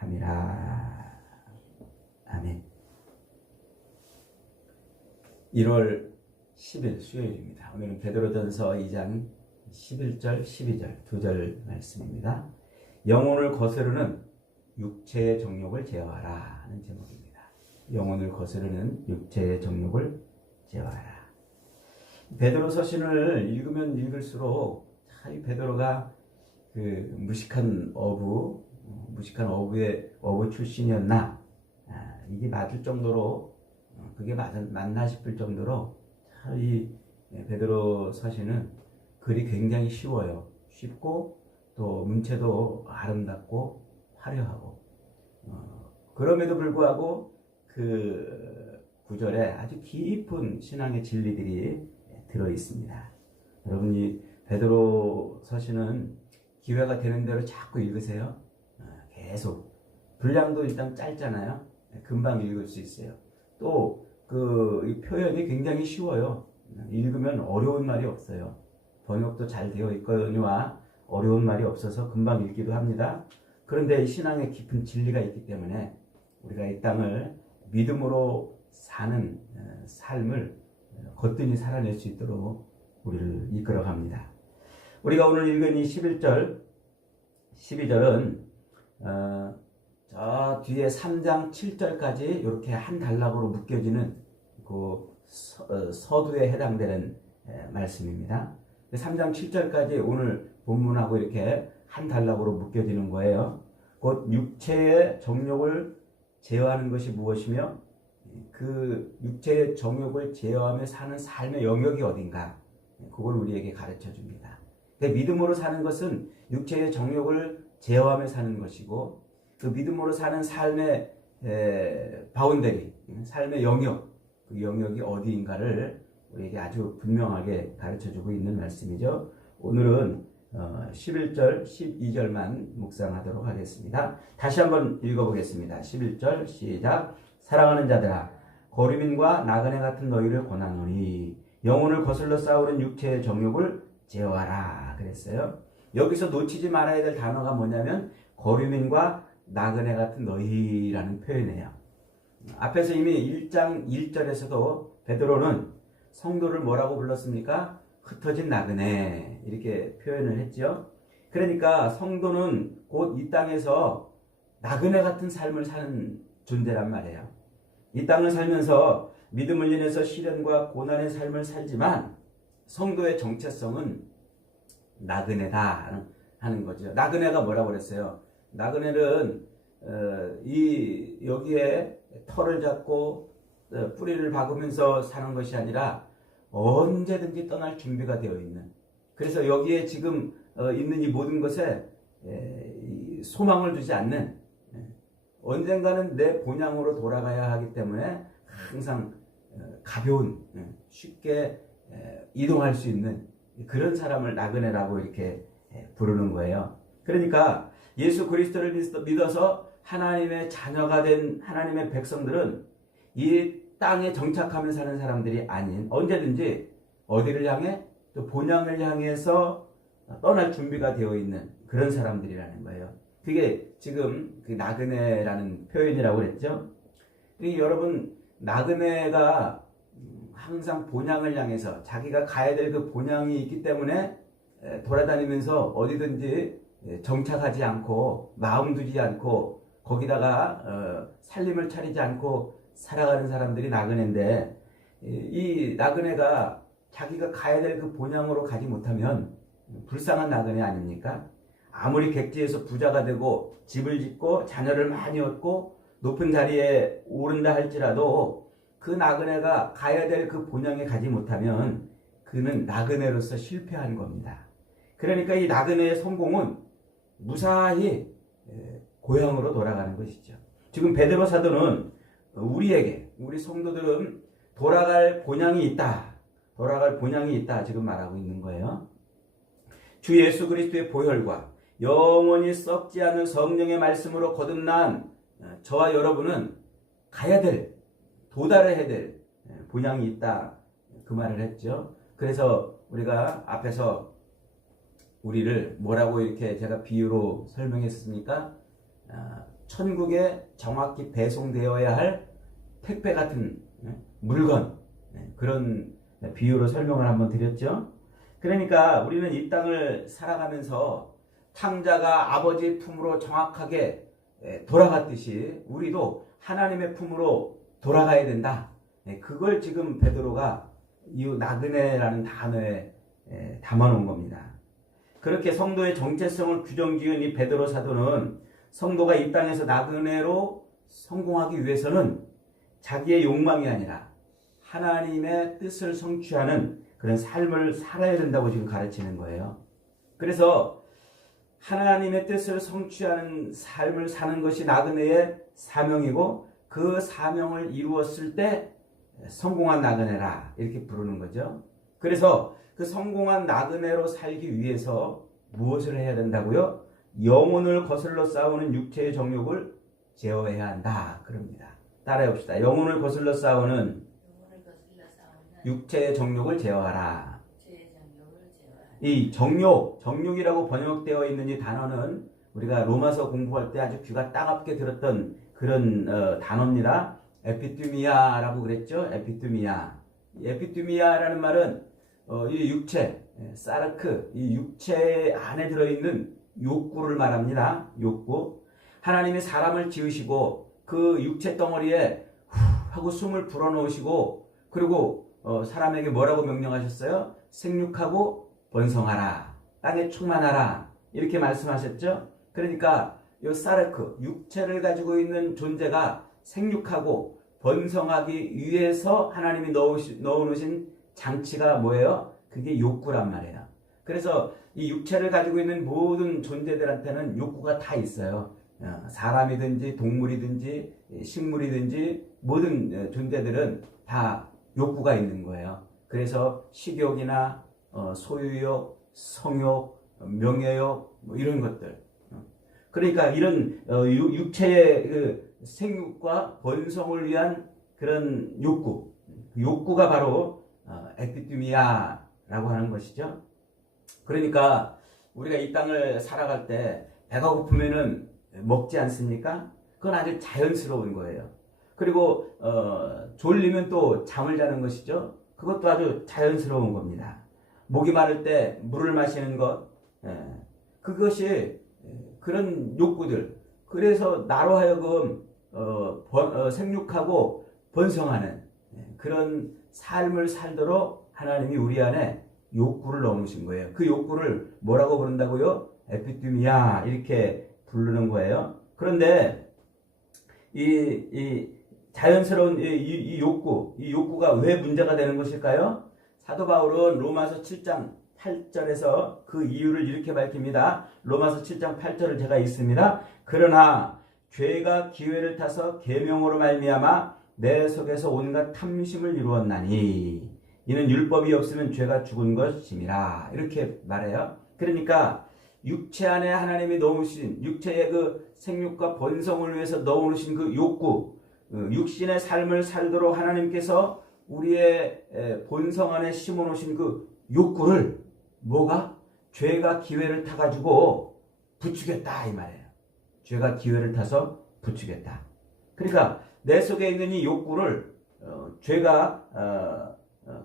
함이라. 아멘. 1월 10일 수요일입니다. 오늘은 베드로전서 2장 11절 12절 2절 말씀입니다. 영혼을 거스르는 육체의 정욕을 제어하라 하는 제목입니다. 영혼을 거스르는 육체의 정욕을 제어하라. 베드로 서신을 읽으면 읽을수록 이 베드로가 그 무식한 어부의 어부 출신이었나, 이게 맞을 정도로, 그게 맞나 싶을 정도로 이 베드로 서신은 글이 굉장히 쉬워요. 쉽고 또 문체도 아름답고 화려하고, 그럼에도 불구하고 그 구절에 아주 깊은 신앙의 진리들이 들어 있습니다. 여러분이 베드로 서신은 기회가 되는 대로 자꾸 읽으세요. 계속. 분량도 일단 짧잖아요. 금방 읽을 수 있어요. 또 그 표현이 굉장히 쉬워요. 읽으면 어려운 말이 없어요. 번역도 잘 되어 있거니와 어려운 말이 없어서 금방 읽기도 합니다. 그런데 신앙에 깊은 진리가 있기 때문에 우리가 이 땅을 믿음으로 사는 삶을 거뜬히 살아낼 수 있도록 우리를 이끌어갑니다. 우리가 오늘 읽은 이 11절, 12절은 저 뒤에 3장 7절까지 이렇게 한 단락으로 묶여지는 그 서두에 해당되는 말씀입니다. 3장 7절까지 오늘 본문하고 이렇게 한 단락으로 묶여지는 거예요. 곧 육체의 정욕을 제어하는 것이 무엇이며 그 육체의 정욕을 제어하며 사는 삶의 영역이 어딘가, 그걸 우리에게 가르쳐 줍니다. 믿음으로 사는 것은 육체의 정욕을 제어하며 사는 것이고, 그 믿음으로 사는 삶의 바운더리, 삶의 영역, 그 영역이 어디인가를 우리에게 아주 분명하게 가르쳐주고 있는 말씀이죠. 오늘은 11절, 12절만 묵상하도록 하겠습니다. 다시 한번 읽어보겠습니다. 11절 시작. 사랑하는 자들아, 거류민과 나그네 같은 너희를 권하노니 영혼을 거슬러 싸우는 육체의 정욕을 제어하라 그랬어요. 여기서 놓치지 말아야 될 단어가 뭐냐면 거류민과 나그네 같은 너희라는 표현이에요. 앞에서 이미 1장 1절에서도 베드로는 성도를 뭐라고 불렀습니까? 흩어진 나그네, 이렇게 표현을 했죠. 그러니까 성도는 곧 이 땅에서 나그네 같은 삶을 사는 존재란 말이에요. 이 땅을 살면서 믿음을 인해서 시련과 고난의 삶을 살지만 성도의 정체성은 나그네다 하는 거죠. 나그네가 뭐라고 그랬어요? 나그네는 여기에 털을 잡고 뿌리를 박으면서 사는 것이 아니라 언제든지 떠날 준비가 되어 있는, 그래서 여기에 지금 있는 이 모든 것에 소망을 두지 않는, 언젠가는 내 본향으로 돌아가야 하기 때문에 항상 가벼운, 쉽게 이동할 수 있는 그런 사람을 나그네라고 이렇게 부르는 거예요. 그러니까 예수 그리스도를 믿어서 하나님의 자녀가 된 하나님의 백성들은 이 땅에 정착하며 사는 사람들이 아닌, 언제든지 어디를 향해, 또 본향을 향해서 떠날 준비가 되어 있는 그런 사람들이라는 거예요. 그게 지금 그 나그네라는 표현이라고 그랬죠. 여러분, 나그네가 항상 본향을 향해서 자기가 가야 될 그 본향이 있기 때문에 돌아다니면서 어디든지 정착하지 않고 마음 두지 않고 거기다가 살림을 차리지 않고 살아가는 사람들이 나그네인데, 이 나그네가 자기가 가야 될 그 본향으로 가지 못하면 불쌍한 나그네 아닙니까? 아무리 객지에서 부자가 되고 집을 짓고 자녀를 많이 얻고 높은 자리에 오른다 할지라도 그 나그네가 가야 될 그 본향에 가지 못하면 그는 나그네로서 실패한 겁니다. 그러니까 이 나그네의 성공은 무사히 고향으로 돌아가는 것이죠. 지금 베드로 사도는 우리 성도들은 돌아갈 본향이 있다 지금 말하고 있는 거예요. 주 예수 그리스도의 보혈과 영원히 썩지 않는 성령의 말씀으로 거듭난 저와 여러분은 도달해야 될 본향이 있다, 그 말을 했죠. 그래서 우리가 앞에서 우리를 뭐라고 이렇게 제가 비유로 설명했습니까? 천국에 정확히 배송되어야 할 택배 같은 물건, 그런 비유로 설명을 한번 드렸죠. 그러니까 우리는 이 땅을 살아가면서 탕자가 아버지의 품으로 정확하게 돌아갔듯이 우리도 하나님의 품으로 돌아가야 된다. 그걸 지금 베드로가 이 나그네라는 단어에 담아놓은 겁니다. 그렇게 성도의 정체성을 규정지은 이 베드로 사도는 성도가 이 땅에서 나그네로 성공하기 위해서는 자기의 욕망이 아니라 하나님의 뜻을 성취하는 그런 삶을 살아야 된다고 지금 가르치는 거예요. 그래서 하나님의 뜻을 성취하는 삶을 사는 것이 나그네의 사명이고 그 사명을 이루었을 때 성공한 나그네라 이렇게 부르는 거죠. 그래서 그 성공한 나그네로 살기 위해서 무엇을 해야 된다고요? 영혼을 거슬러 싸우는 육체의 정욕을 제어해야 한다 그럽니다. 따라해 봅시다. 영혼을 거슬러 싸우는 육체의 정욕을 제어하라. 이 정욕이라고 번역되어 있는 이 단어는 우리가 로마서 공부할 때 아주 귀가 따갑게 들었던 그런 단어입니다. 에피투미아라고 그랬죠. 에피투미아라는 말은 이 육체, 사르크, 이 육체 안에 들어있는 욕구를 말합니다. 욕구. 하나님이 사람을 지으시고 그 육체 덩어리에 후 하고 숨을 불어넣으시고 그리고 사람에게 뭐라고 명령하셨어요? 생육하고 번성하라. 땅에 충만하라. 이렇게 말씀하셨죠. 그러니까 이 사르크, 육체를 가지고 있는 존재가 생육하고 번성하기 위해서 하나님이 넣어놓으신 장치가 뭐예요? 그게 욕구란 말이에요. 그래서 이 육체를 가지고 있는 모든 존재들한테는 욕구가 다 있어요. 사람이든지 동물이든지 식물이든지 모든 존재들은 다 욕구가 있는 거예요. 그래서 식욕이나 소유욕, 성욕, 명예욕 뭐 이런 것들. 그러니까 이런 육체의 그 생육과 번성을 위한 그런 욕구가 바로 에피투미아라고 하는 것이죠. 그러니까 우리가 이 땅을 살아갈 때 배가 고프면은 먹지 않습니까? 그건 아주 자연스러운 거예요. 그리고 졸리면 또 잠을 자는 것이죠. 그것도 아주 자연스러운 겁니다. 목이 마를 때 물을 마시는 것, 그것이 그런 욕구들. 그래서 나로 하여금 생육하고 번성하는 그런 삶을 살도록 하나님이 우리 안에 욕구를 넣으신 거예요. 그 욕구를 뭐라고 부른다고요? 에피투미아 이렇게 부르는 거예요. 그런데 이 자연스러운 이 욕구가 왜 문제가 되는 것일까요? 사도 바울은 로마서 7장 8절에서 그 이유를 이렇게 밝힙니다. 로마서 7장 8절을 제가 읽습니다. 그러나 죄가 기회를 타서 계명으로 말미암아 내 속에서 온갖 탐심을 이루었나니 이는 율법이 없으면 죄가 죽은 것임이라 이렇게 말해요. 그러니까 육체 안에 하나님이 넣으신 육체의 그 생육과 번성을 위해서 넣어놓으신 그 욕구, 육신의 삶을 살도록 하나님께서 우리의 본성 안에 심어놓으신 그 욕구를 뭐가? 죄가 기회를 타가지고 부추겼다 이 말이에요. 죄가 기회를 타서 부추겼다. 그러니까 내 속에 있는 이 욕구를 죄가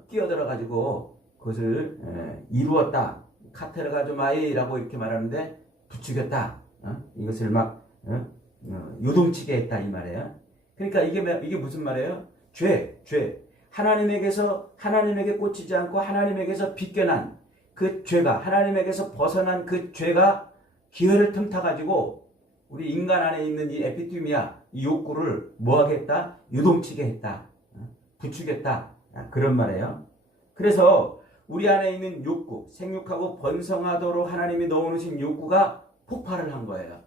끼어들어가지고 그것을 이루었다. 카테르가조마이라고 이렇게 말하는데 부추겼다. 이것을 막 요동치게 했다 이 말이에요. 그러니까 이게 무슨 말이에요? 죄. 하나님에게 꽂히지 않고 하나님에게서 빗겨난 그 죄가 하나님에게서 벗어난 그 죄가 기회를 틈타가지고 우리 인간 안에 있는 이 에피투미아 이 욕구를 뭐하겠다? 요동치게 했다. 부추겼다. 그런 말이에요. 그래서 우리 안에 있는 욕구, 생육하고 번성하도록 하나님이 넣어놓으신 욕구가 폭발을 한 거예요.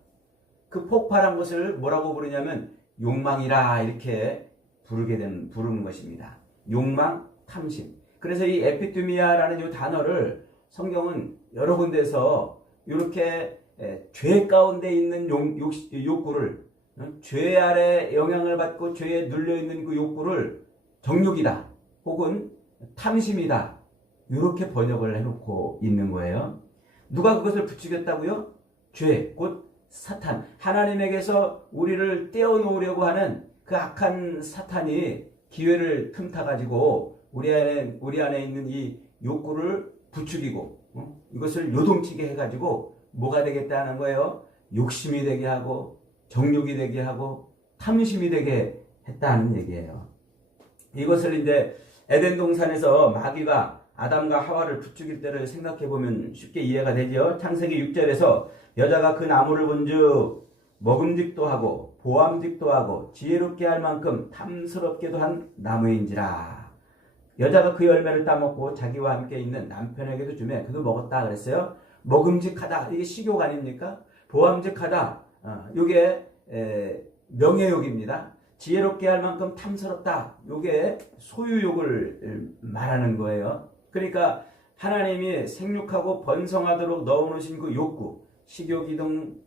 그 폭발한 것을 뭐라고 부르냐면 욕망이라 이렇게 부르는 것입니다. 욕망, 탐심. 그래서 이 에피투미아라는 이 단어를 성경은 여러 군데서 이렇게 죄 가운데 있는 욕구를 죄 아래 영향을 받고 죄에 눌려있는 그 욕구를 정욕이다 혹은 탐심이다 이렇게 번역을 해놓고 있는 거예요. 누가 그것을 부추겼다고요? 죄, 곧 사탄, 하나님에게서 우리를 떼어놓으려고 하는 그 악한 사탄이 기회를 틈타가지고 우리 안에 있는 이 욕구를 부추기고 이것을 요동치게 해가지고 뭐가 되겠다는 거예요? 욕심이 되게 하고 정욕이 되게 하고 탐심이 되게 했다는 얘기예요. 이것을 이제 에덴 동산에서 마귀가 아담과 하와를 부추길 때를 생각해 보면 쉽게 이해가 되죠. 창세기 6절에서 여자가 그 나무를 본즉 먹음직도 하고 보암직도 하고 지혜롭게 할 만큼 탐스럽게도 한 나무인지라. 여자가 그 열매를 따먹고 자기와 함께 있는 남편에게도 주매 그도 먹었다 그랬어요. 먹음직하다, 이게 식욕 아닙니까? 보암직하다, 이게 명예욕입니다. 지혜롭게 할 만큼 탐스럽다, 이게 소유욕을 말하는 거예요. 그러니까 하나님이 생육하고 번성하도록 넣어놓으신 그 욕구, 식욕이든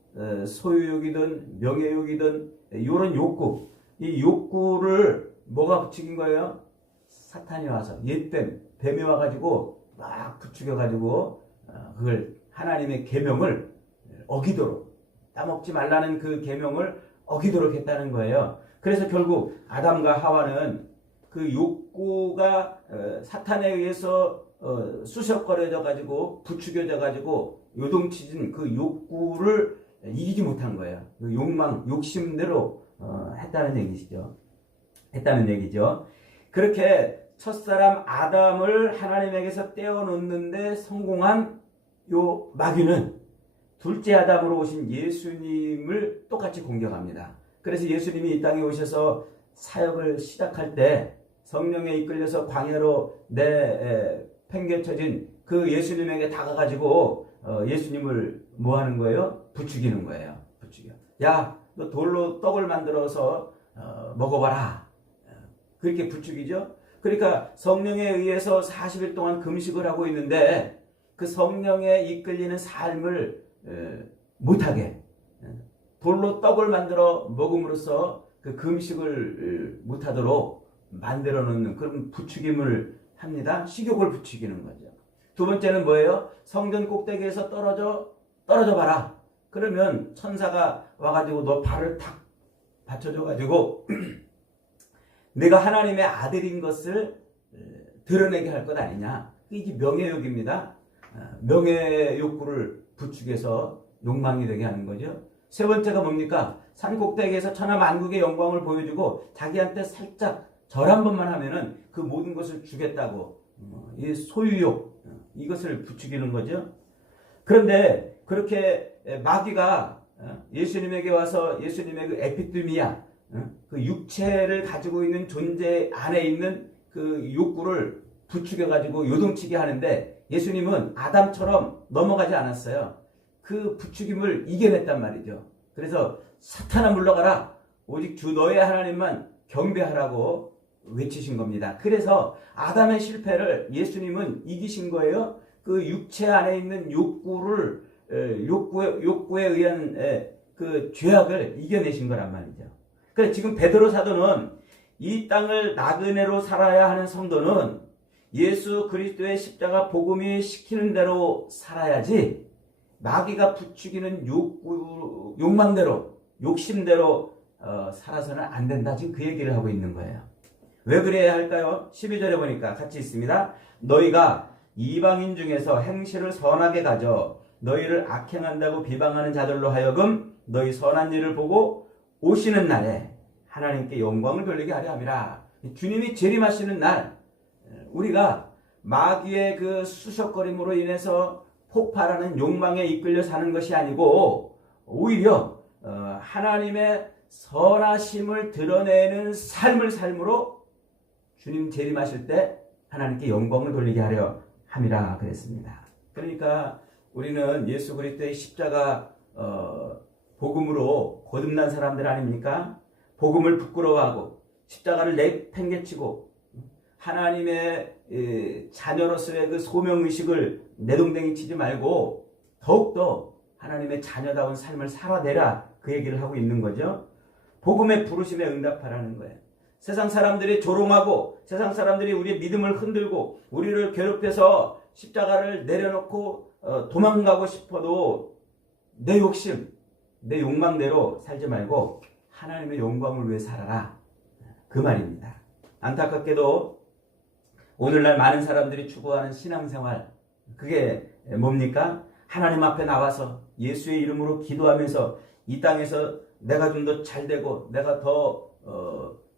소유욕이든 명예욕이든 이런 욕구, 이 욕구를 뭐가 부추긴 거예요? 사탄이 와서, 뱀이 와가지고 막 부추겨가지고 그걸 하나님의 계명을 어기도록, 따먹지 말라는 그 계명을 어기도록 했다는 거예요. 그래서 결국 아담과 하와는 그 욕구가 사탄에 의해서 쑤셔거려져 가지고 부추겨져 가지고 요동치진 그 욕구를 이기지 못한 거예요. 그 욕망, 욕심대로 했다는 얘기죠. 그렇게 첫사람 아담을 하나님에게서 떼어놓는데 성공한 요 마귀는 둘째 아담으로 오신 예수님을 똑같이 공격합니다. 그래서 예수님이 이 땅에 오셔서 사역을 시작할 때 성령에 이끌려서 광야로 팽개쳐진 그 예수님에게 다가가지고 예수님을 뭐 하는 거예요? 부추기는 거예요. 부추겨. 야, 너 돌로 떡을 만들어서 먹어봐라. 그렇게 부추기죠. 그러니까 성령에 의해서 40일 동안 금식을 하고 있는데 그 성령에 이끌리는 삶을 못하게, 돌로 떡을 만들어 먹음으로써 그 금식을 못하도록 만들어 놓는 그런 부추김을 합니다. 식욕을 부추기는 거죠. 두 번째는 뭐예요? 성전 꼭대기에서 떨어져 봐라. 그러면 천사가 와가지고 너 발을 탁 받쳐줘가지고 내가 하나님의 아들인 것을 드러내게 할 것 아니냐. 이게 명예욕입니다. 명예 욕구를 부추겨서 욕망이 되게 하는 거죠. 세 번째가 뭡니까? 산 꼭대기에서 천하 만국의 영광을 보여주고 자기한테 살짝 절 한 번만 하면은 그 모든 것을 주겠다고, 이 소유욕, 이것을 부추기는 거죠. 그런데 그렇게 마귀가 예수님에게 와서 예수님의 그 에피드미아, 그 육체를 가지고 있는 존재 안에 있는 그 욕구를 부추겨 가지고 요동치게 하는데 예수님은 아담처럼 넘어가지 않았어요. 그 부추김을 이겨냈단 말이죠. 그래서 사탄아 물러가라, 오직 주 너의 하나님만 경배하라고 외치신 겁니다. 그래서 아담의 실패를 예수님은 이기신 거예요. 그 육체 안에 있는 욕구에 의한 그 죄악을 이겨내신 거란 말이죠. 그래서 지금 베드로 사도는 이 땅을 나그네로 살아야 하는 성도는 예수 그리스도의 십자가 복음이 시키는 대로 살아야지 마귀가 부추기는 욕망대로, 욕심대로 살아서는 안 된다. 지금 그 얘기를 하고 있는 거예요. 왜 그래야 할까요? 12절에 보니까 같이 있습니다. 너희가 이방인 중에서 행실을 선하게 가져 너희를 악행한다고 비방하는 자들로 하여금 너희 선한 일을 보고 오시는 날에 하나님께 영광을 돌리게 하려 함이라. 주님이 재림하시는 날 우리가 마귀의 그 수석거림으로 인해서 폭발하는 욕망에 이끌려 사는 것이 아니고 오히려 하나님의 선하심을 드러내는 삶을 삶으로 주님 재림하실 때 하나님께 영광을 돌리게 하려 함이라 그랬습니다. 그러니까 우리는 예수 그리스도의 십자가 복음으로 거듭난 사람들 아닙니까? 복음을 부끄러워하고 십자가를 내팽개치고 하나님의 자녀로서의 그 소명의식을 내동댕이 치지 말고 더욱더 하나님의 자녀다운 삶을 살아내라, 그 얘기를 하고 있는 거죠. 복음의 부르심에 응답하라는 거예요. 세상 사람들이 조롱하고 세상 사람들이 우리의 믿음을 흔들고 우리를 괴롭혀서 십자가를 내려놓고 도망가고 싶어도 내 욕심, 내 욕망대로 살지 말고 하나님의 영광을 위해 살아라. 그 말입니다. 안타깝게도 오늘날 많은 사람들이 추구하는 신앙생활, 그게 뭡니까? 하나님 앞에 나와서 예수의 이름으로 기도하면서 이 땅에서 내가 좀 더 잘되고 내가 더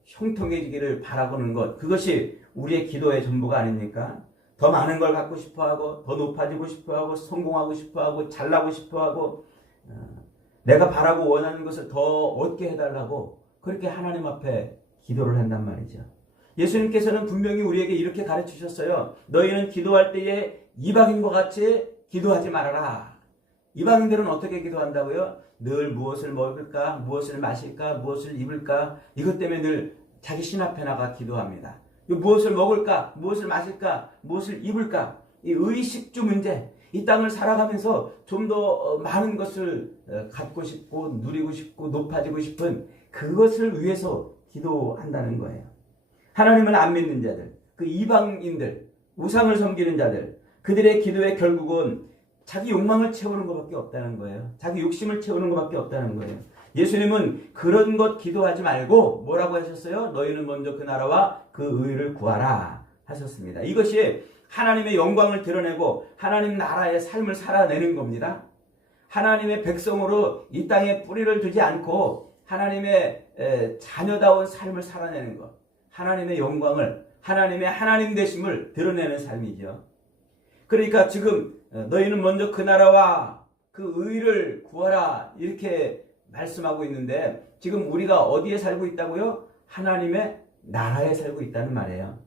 형통해지기를 바라보는 것, 그것이 우리의 기도의 전부가 아닙니까? 더 많은 걸 갖고 싶어하고 더 높아지고 싶어하고 성공하고 싶어하고 잘나고 싶어하고 내가 바라고 원하는 것을 더 얻게 해달라고 그렇게 하나님 앞에 기도를 한단 말이죠. 예수님께서는 분명히 우리에게 이렇게 가르치셨어요. 너희는 기도할 때에 이방인과 같이 기도하지 말아라. 이방인들은 어떻게 기도한다고요? 늘 무엇을 먹을까, 무엇을 마실까, 무엇을 입을까, 이것 때문에 늘 자기 신 앞에 나가 기도합니다. 무엇을 먹을까, 무엇을 마실까, 무엇을 입을까, 이 의식주 문제, 이 땅을 살아가면서 좀 더 많은 것을 갖고 싶고 누리고 싶고 높아지고 싶은 그것을 위해서 기도한다는 거예요. 하나님을 안 믿는 자들, 그 이방인들, 우상을 섬기는 자들, 그들의 기도의 결국은 자기 욕망을 채우는 것밖에 없다는 거예요. 자기 욕심을 채우는 것밖에 없다는 거예요. 예수님은 그런 것 기도하지 말고 뭐라고 하셨어요? 너희는 먼저 그 나라와 그 의를 구하라 하셨습니다. 이것이 하나님의 영광을 드러내고 하나님 나라의 삶을 살아내는 겁니다. 하나님의 백성으로 이 땅에 뿌리를 두지 않고 하나님의 자녀다운 삶을 살아내는 것, 하나님의 영광을, 하나님의 하나님 되심을 드러내는 삶이죠. 그러니까 지금 너희는 먼저 그 나라와 그 의를 구하라 이렇게 말씀하고 있는데 지금 우리가 어디에 살고 있다고요? 하나님의 나라에 살고 있다는 말이에요.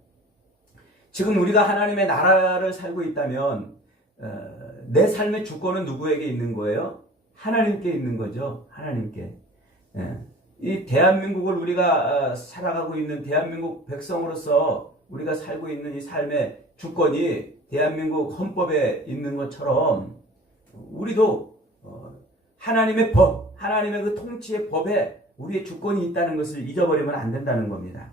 지금 우리가 하나님의 나라를 살고 있다면 내 삶의 주권은 누구에게 있는 거예요? 하나님께 있는 거죠. 하나님께. 이 대한민국을 우리가 살아가고 있는 대한민국 백성으로서 우리가 살고 있는 이 삶의 주권이 대한민국 헌법에 있는 것처럼 우리도 하나님의 법, 하나님의 그 통치의 법에 우리의 주권이 있다는 것을 잊어버리면 안 된다는 겁니다.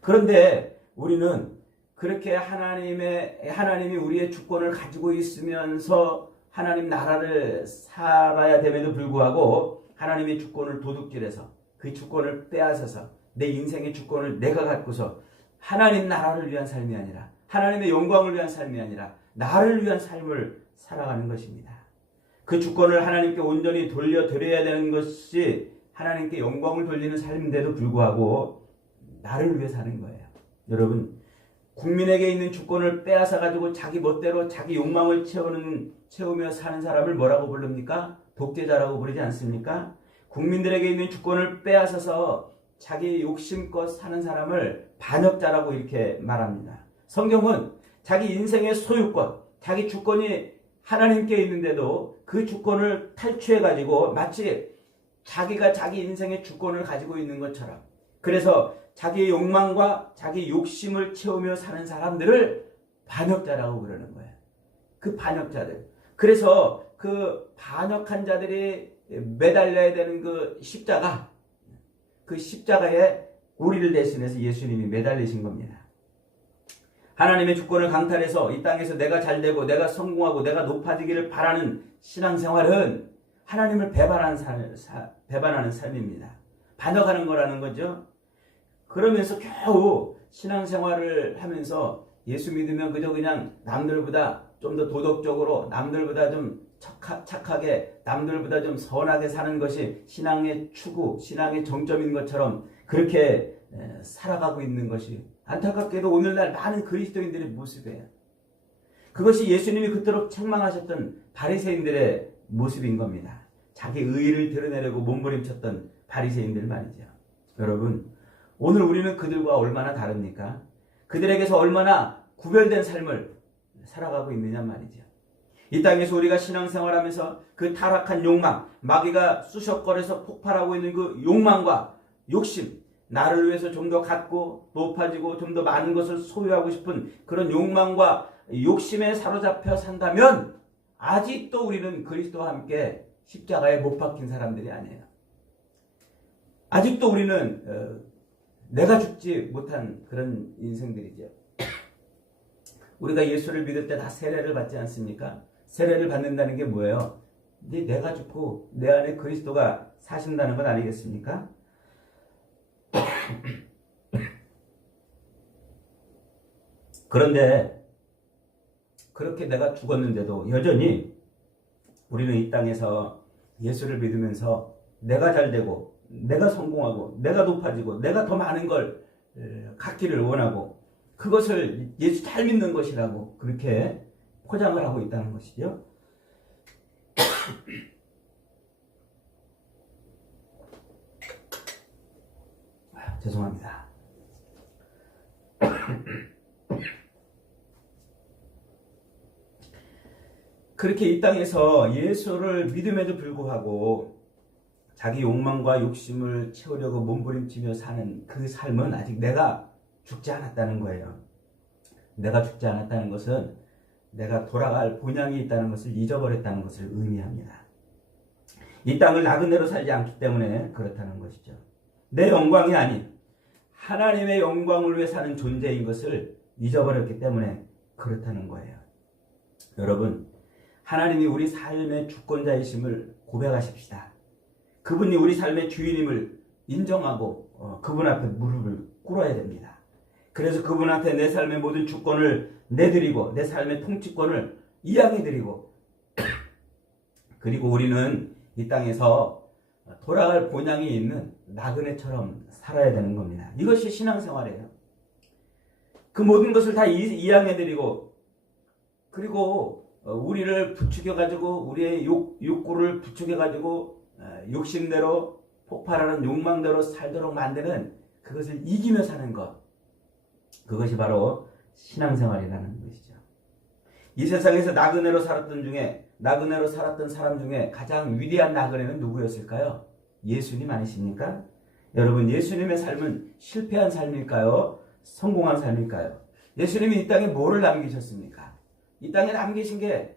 그런데 우리는 그렇게 하나님이 우리의 주권을 가지고 있으면서 하나님 나라를 살아야 됨에도 불구하고 하나님의 주권을 도둑질해서 그 주권을 빼앗아서 내 인생의 주권을 내가 갖고서 하나님 나라를 위한 삶이 아니라 하나님의 영광을 위한 삶이 아니라 나를 위한 삶을 살아가는 것입니다. 그 주권을 하나님께 온전히 돌려드려야 되는 것이 하나님께 영광을 돌리는 삶인데도 불구하고 나를 위해 사는 거예요. 여러분, 국민에게 있는 주권을 빼앗아 가지고 자기 멋대로 자기 욕망을 채우며 사는 사람을 뭐라고 부릅니까? 독재자라고 부르지 않습니까? 국민들에게 있는 주권을 빼앗아서 자기 욕심껏 사는 사람을 반역자라고 이렇게 말합니다. 성경은 자기 인생의 소유권, 자기 주권이 하나님께 있는데도 그 주권을 탈취해가지고 마치 자기가 자기 인생의 주권을 가지고 있는 것처럼, 그래서 자기의 욕망과 자기 욕심을 채우며 사는 사람들을 반역자라고 그러는 거예요. 그 반역자들. 그래서 그 반역한 자들이 매달려야 되는 그 십자가, 그 십자가에 우리를 대신해서 예수님이 매달리신 겁니다. 하나님의 주권을 강탈해서 이 땅에서 내가 잘되고 내가 성공하고 내가 높아지기를 바라는 신앙생활은 하나님을 배반하는 삶입니다. 반역하는 거라는 거죠. 그러면서 겨우 신앙생활을 하면서 예수 믿으면 그저 그냥 남들보다 좀 더 도덕적으로, 남들보다 좀 착하게, 남들보다 좀 선하게 사는 것이 신앙의 추구, 신앙의 정점인 것처럼 그렇게 살아가고 있는 것이 안타깝게도 오늘날 많은 그리스도인들의 모습이에요. 그것이 예수님이 그토록 책망하셨던 바리새인들의 모습인 겁니다. 자기 의의를 드러내려고 몸부림쳤던 바리새인들 말이죠. 여러분, 오늘 우리는 그들과 얼마나 다릅니까? 그들에게서 얼마나 구별된 삶을 살아가고 있느냐 말이죠. 이 땅에서 우리가 신앙생활하면서 그 타락한 욕망, 마귀가 쑤셔거려서 폭발하고 있는 그 욕망과 욕심, 나를 위해서 좀 더 갖고 높아지고 좀 더 많은 것을 소유하고 싶은 그런 욕망과 욕심에 사로잡혀 산다면 아직도 우리는 그리스도와 함께 십자가에 못 박힌 사람들이 아니에요. 아직도 우리는 내가 죽지 못한 그런 인생들이죠. 우리가 예수를 믿을 때 다 세례를 받지 않습니까? 세례를 받는다는 게 뭐예요? 이제 내가 죽고 내 안에 그리스도가 사신다는 것 아니겠습니까? 그런데 그렇게 내가 죽었는데도 여전히 우리는 이 땅에서 예수를 믿으면서 내가 잘되고 내가 성공하고 내가 높아지고 내가 더 많은 걸 갖기를 원하고 그것을 예수 잘 믿는 것이라고 그렇게 포장을 하고 있다는 것이죠. 죄송합니다. 그렇게 이 땅에서 예수를 믿음에도 불구하고 자기 욕망과 욕심을 채우려고 몸부림치며 사는 그 삶은 아직 내가 죽지 않았다는 거예요. 내가 죽지 않았다는 것은 내가 돌아갈 본향이 있다는 것을 잊어버렸다는 것을 의미합니다. 이 땅을 나그네로 살지 않기 때문에 그렇다는 것이죠. 내 영광이 아닌 하나님의 영광을 위해 사는 존재인 것을 잊어버렸기 때문에 그렇다는 거예요. 여러분, 하나님이 우리 삶의 주권자이심을 고백하십시다. 그분이 우리 삶의 주인임을 인정하고 그분 앞에 무릎을 꿇어야 됩니다. 그래서 그분한테 내 삶의 모든 주권을 내드리고 내 삶의 통치권을 이양해드리고 그리고 우리는 이 땅에서 돌아갈 본향이 있는 나그네처럼 살아야 되는 겁니다. 이것이 신앙생활이에요. 그 모든 것을 다 이양해드리고 그리고 우리를 부추겨가지고 우리의 욕구를 부추겨가지고 욕심대로 폭발하는 욕망대로 살도록 만드는 그것을 이기며 사는 것, 그것이 바로 신앙생활이라는 것이죠. 이 세상에서 나그네로 살았던 사람 중에 가장 위대한 나그네는 누구였을까요? 예수님 아니십니까? 여러분, 예수님의 삶은 실패한 삶일까요? 성공한 삶일까요? 예수님이 이 땅에 뭐를 남기셨습니까? 이 땅에 남기신 게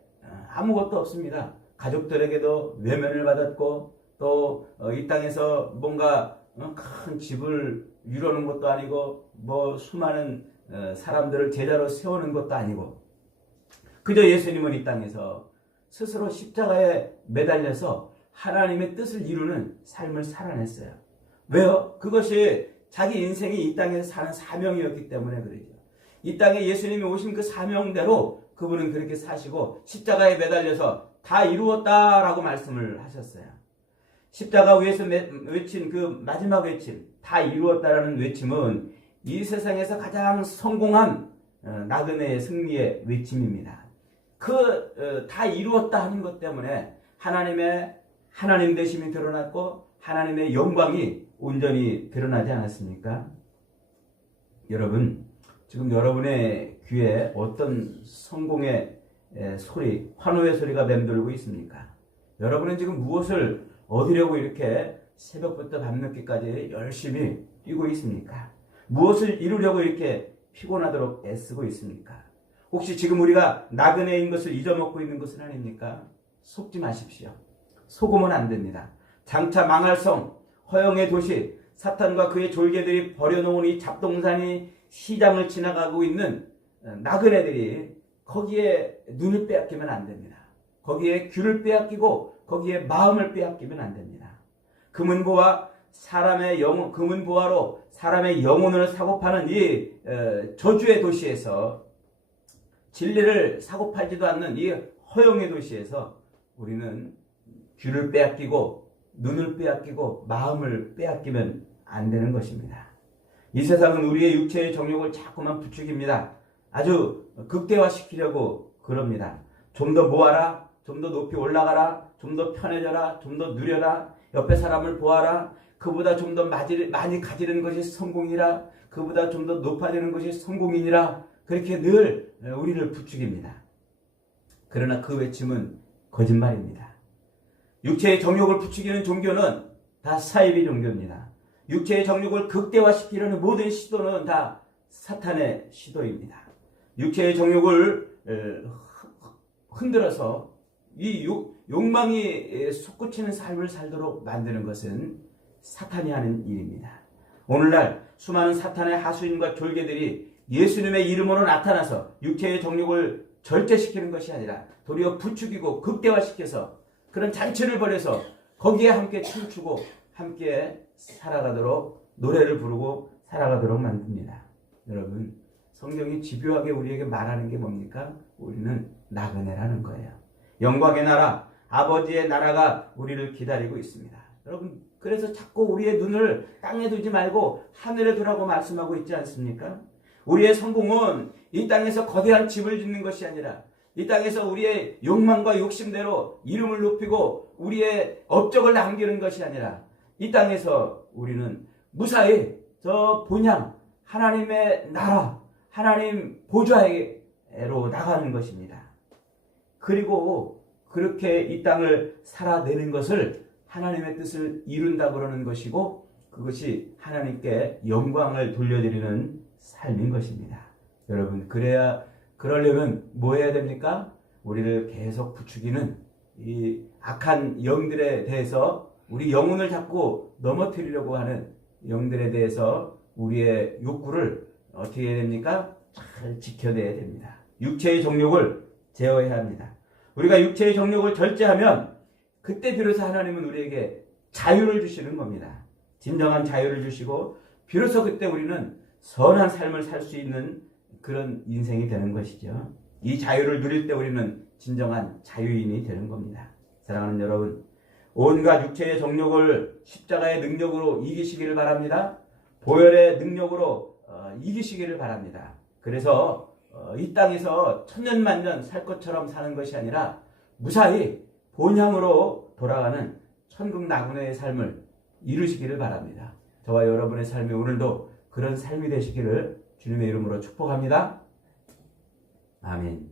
아무것도 없습니다. 가족들에게도 외면을 받았고 또 이 땅에서 뭔가 큰 집을 이루는 것도 아니고 뭐 수많은 사람들을 제자로 세우는 것도 아니고 그저 예수님은 이 땅에서 스스로 십자가에 매달려서 하나님의 뜻을 이루는 삶을 살아냈어요. 왜요? 그것이 자기 인생이 이 땅에서 사는 사명이었기 때문에 그러죠. 이 땅에 예수님이 오신 그 사명대로 그분은 그렇게 사시고 십자가에 매달려서 다 이루었다라고 말씀을 하셨어요. 십자가 위에서 외친 그 마지막 외침, 다 이루었다라는 외침은 이 세상에서 가장 성공한 나그네의 승리의 외침입니다. 다 이루었다 하는 것 때문에 하나님 되심이 드러났고 하나님의 영광이 온전히 드러나지 않았습니까? 여러분, 지금 여러분의 귀에 어떤 성공의 소리, 환호의 소리가 맴돌고 있습니까? 여러분은 지금 무엇을 얻으려고 이렇게 새벽부터 밤늦게까지 열심히 뛰고 있습니까? 무엇을 이루려고 이렇게 피곤하도록 애쓰고 있습니까? 혹시 지금 우리가 나그네인 것을 잊어먹고 있는 것은 아닙니까? 속지 마십시오. 속으면 안 됩니다. 장차 망할 성, 허영의 도시, 사탄과 그의 졸개들이 버려놓은 이 잡동사니 시장을 지나가고 있는 나그네들이 거기에 눈을 빼앗기면 안 됩니다. 거기에 귀를 빼앗기고 거기에 마음을 빼앗기면 안 됩니다. 금은보화로 사람의 영혼을 사고파는 이 저주의 도시에서 진리를 사고팔지도 않는 이 허영의 도시에서 우리는 귀를 빼앗기고 눈을 빼앗기고 마음을 빼앗기면 안 되는 것입니다. 이 세상은 우리의 육체의 정욕을 자꾸만 부추깁니다. 아주 극대화시키려고 그럽니다. 좀 더 모아라, 좀 더 높이 올라가라, 좀 더 편해져라, 좀 더 누려라, 옆에 사람을 보아라, 그보다 좀 더 많이 가지는 것이 성공이라, 그보다 좀 더 높아지는 것이 성공이니라, 그렇게 늘 우리를 부추깁니다. 그러나 그 외침은 거짓말입니다. 육체의 정욕을 부추기는 종교는 다 사이비 종교입니다. 육체의 정욕을 극대화시키려는 모든 시도는 다 사탄의 시도입니다. 육체의 정욕을 흔들어서 이 욕망이 솟구치는 삶을 살도록 만드는 것은 사탄이 하는 일입니다. 오늘날 수많은 사탄의 하수인과 졸개들이 예수님의 이름으로 나타나서 육체의 정욕을 절제시키는 것이 아니라 도리어 부추기고 극대화시켜서 그런 잔치를 벌여서 거기에 함께 춤추고 함께 살아가도록 노래를 부르고 살아가도록 만듭니다. 여러분, 성경이 집요하게 우리에게 말하는 게 뭡니까? 우리는 나그네라는 거예요. 영광의 나라, 아버지의 나라가 우리를 기다리고 있습니다. 여러분, 그래서 자꾸 우리의 눈을 땅에 두지 말고 하늘에 두라고 말씀하고 있지 않습니까? 우리의 성공은 이 땅에서 거대한 집을 짓는 것이 아니라 이 땅에서 우리의 욕망과 욕심대로 이름을 높이고 우리의 업적을 남기는 것이 아니라 이 땅에서 우리는 무사히 저 본향 하나님의 나라, 하나님 보좌로 나가는 것입니다. 그리고 그렇게 이 땅을 살아내는 것을 하나님의 뜻을 이룬다 그러는 것이고 그것이 하나님께 영광을 돌려드리는 삶인 것입니다. 여러분, 그러려면 뭐 해야 됩니까? 우리를 계속 부추기는 이 악한 영들에 대해서 우리 영혼을 자꾸 넘어뜨리려고 하는 영들에 대해서 우리의 욕구를 어떻게 해야 됩니까? 잘 지켜내야 됩니다. 육체의 정욕을 제어해야 합니다. 우리가 육체의 정욕을 절제하면 그때 비로소 하나님은 우리에게 자유를 주시는 겁니다. 진정한 자유를 주시고 비로소 그때 우리는 선한 삶을 살 수 있는 그런 인생이 되는 것이죠. 이 자유를 누릴 때 우리는 진정한 자유인이 되는 겁니다. 사랑하는 여러분, 온갖 육체의 정욕을 십자가의 능력으로 이기시기를 바랍니다. 보혈의 능력으로 이기시기를 바랍니다. 그래서 이 땅에서 천년만년 살 것처럼 사는 것이 아니라 무사히 본향으로 돌아가는 천국 나그네의 삶을 이루시기를 바랍니다. 저와 여러분의 삶이 오늘도 그런 삶이 되시기를 주님의 이름으로 축복합니다. 아멘.